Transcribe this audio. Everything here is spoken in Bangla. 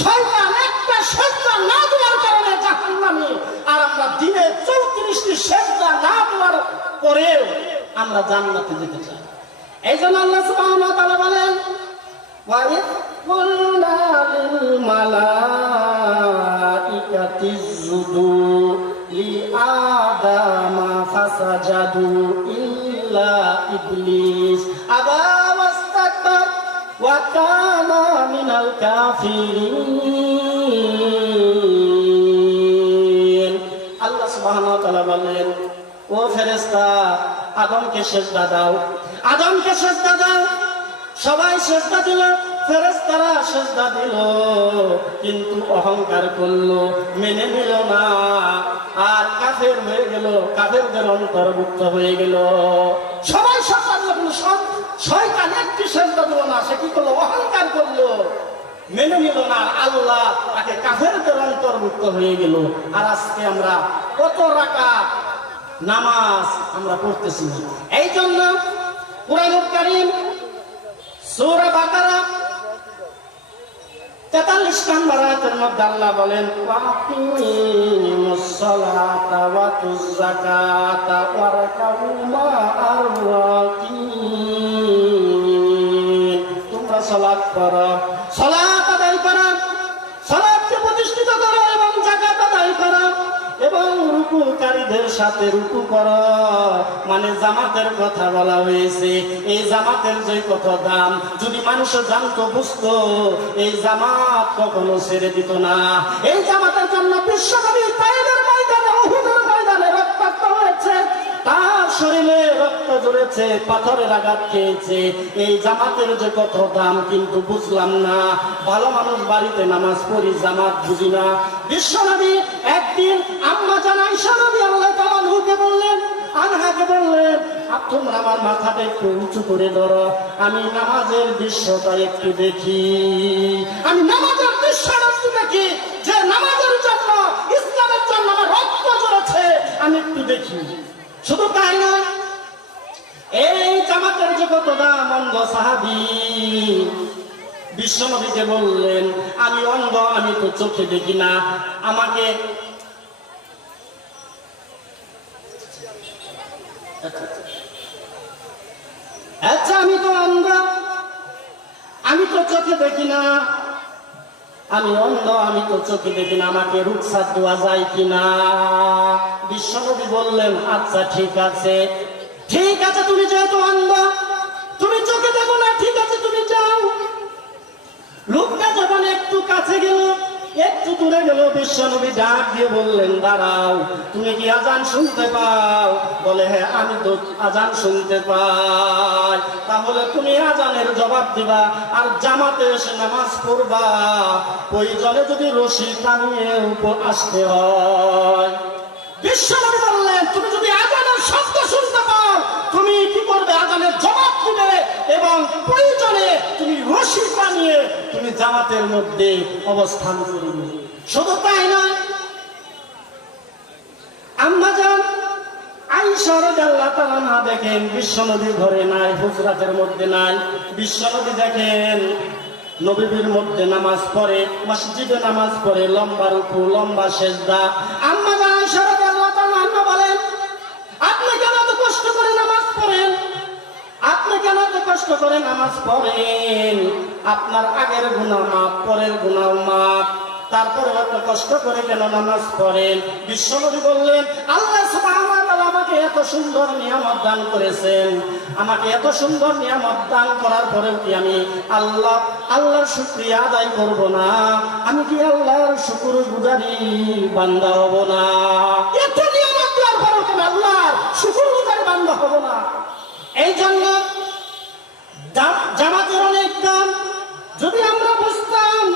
শয়তান একটা সেজদা না দেওয়ার কারণে জাহান্নামে, আর আমরা দিনে 34টি সেজদা না দেওয়ার পরেও আমরা জান্নাতে যেতে চাই। এই জন্য আল্লাহ সুবহানাহু ওয়া তাআলা বলেন, ওয়া ইয কুলনা লিল মালাইকাতি ইসজুদু লিআদামা ফাসাজাদু ইল্লা ইবলিস আবা ওয়াস্তাকবার ওয়া কানা মিনাল কাফিরিন। আল্লাহ সুবহানাহু ওয়া তাআলা বলেন, ও ফেরেশতা, আদমকে সিজদা দাও, আদমকে সিজদা দাও। সবাই সিজদা দিল, ফেরেশতারা সিজদা দিল, কিন্তু অহংকার করলো, মেনে নিল না, আর কাফের হয়ে গেল, কাফেরদের অন্তর্ভুক্ত হয়ে গেল। সবাই সিজদা দিল, কিন্তু শয়তান একটি সিজদা দিল না। সে কি করলো? অহংকার করলো, মেনে নিল না, আল্লাহ তাকে কাফেরদের অন্তর্ভুক্ত হয়ে গেল। আর আজকে আমরা কত রাকাত নামাজ আমরা পড়তেছি না। এই জন্য কুরআনুল কারীম সূরা বাকারা 43 নম্বর আয়াতের মধ্যে আল্লাহ বলেন, ওয়াকিমুস সালাতা ওয়া তুজ যাকাতা ওয়ারকাউ মা'আর রাকিন। তোমরা সালাত করো, সালাত আদায় করো, সালাতকে প্রতিষ্ঠিত করো এবং যাকাত আদায় করো এবং রুকুকারীদের সাথে রুকু করো। মানে জামাতের কথা বলা হয়েছে। এই জামাতের যে কত দাম, যদি মানুষ জানতো, বুঝতো, এই জামাত কখনো ছেড়ে দিত না। এই জামাতের জন্য বিশ্বনবী তায়েফের ময়দানে, উহুদের ময়দানে রক্তাক্ত হয়েছে, তার শরীরে রক্ত ঝরেছে, পাথরের আঘাত খেয়েছে। এই জামাতের যে কত দাম, কিন্তু বুঝলাম না। ভালো মানুষ বাড়িতে নামাজ পড়ি, জামাত বুঝি না। বিশ্বনবী একদিন আম্মা জান আয়েশা রাদিয়াল্লাহু তাআলা আনহাকে বললেন, তোমরা আমার মাথাটা একটু উঁচু করে ধরো, আমি নামাজের দৃশ্যটা একটু দেখি, আমি নামাজের দৃশ্যটা একটু দেখি, যে নামাজের জন্য, ইসলামের জন্য আমার রক্ত ঝরেছে, আমি একটু দেখি। শুধু তাই নয়, এই জামাতের যে কত দাম, অন্ধ সাহাবী বিশ্বনবীকে বললেন, আমি অন্ধ, আমি তো চোখে দেখি না, আমাকে আচ্ছা আমি তো অন্ধ, আমি তো চোখে দেখি না, আমি অন্ধ, আমি তো চোখে দেখি না, আমাকে রুখসাত দেওয়া যায় কিনা? বিশ্বনবী বললেন, আচ্ছা ঠিক আছে, ঠিক আছে, তুমি যেহেতু অন্ধ, তুমি চোখে দেখো না, ঠিক আছে, তুমি যাও। লোকটা যখন একটু কাছে গেল, একটু দূরে গেল, বিশ্বনবী ডাক দিয়ে বললেন, দাঁড়াও, তুমি কি আজান শুনতে পাও? বলে, হ্যাঁ, আমি তো আজান শুনতে পাই। তাহলে তুমি আজানের জবাব দিবা, আর জামাতে এসে নামাজ পড়বা। প্রয়োজনে যদি রশি টানিয়ে উপর আসতে হয়। বিশ্বনবী বললেন, তুমি যদি আজানের শব্দ শুনতে পাও, তুমি কি করবে? আজানের জবাব দিবে, এবং প্রয়োজনে তুমি রশি টানিয়ে তুমি জামাতের মধ্যে অবস্থান করবে। শুধু তাই নয়, আম্মা জান আয়েশা রাদিয়াল্লাহু তাআলা আনহা দেখেন, বিশ্বনবী ঘরে নাই, হুজরাতের মধ্যে নাই। বিশ্বনবী দেখেন নবীর মধ্যে নামাজ পড়ে, মসজিদে নামাজ পড়ে, লম্বা রুকু, লম্বা সিজদা। আম্মা জান আয়েশা রাদিয়াল্লাহু তাআলা আনহা বলেন, আপনি কেন এত কষ্ট করে নামাজ পড়েন? আপনি কেন এত কষ্ট করে নামাজ পড়েন? আপনার আগের গুনাহ মাফ, পরের গুনাহ মাফ, তারপরে এত কষ্ট করে কেন নামাজ পড়েন? বিশ্বনবী বললেন, আল্লাহ সুবহানাহু ওয়া তাআলা আমাকে এত সুন্দর নিয়ামত দান করেছেন, আমাকে এত সুন্দর নিয়ামত দান করার পরেও কি আমি আল্লাহর শুকরিয়া আদায় করব না? আমি কি আল্লাহর শুকরগুজারি বান্দা হব না?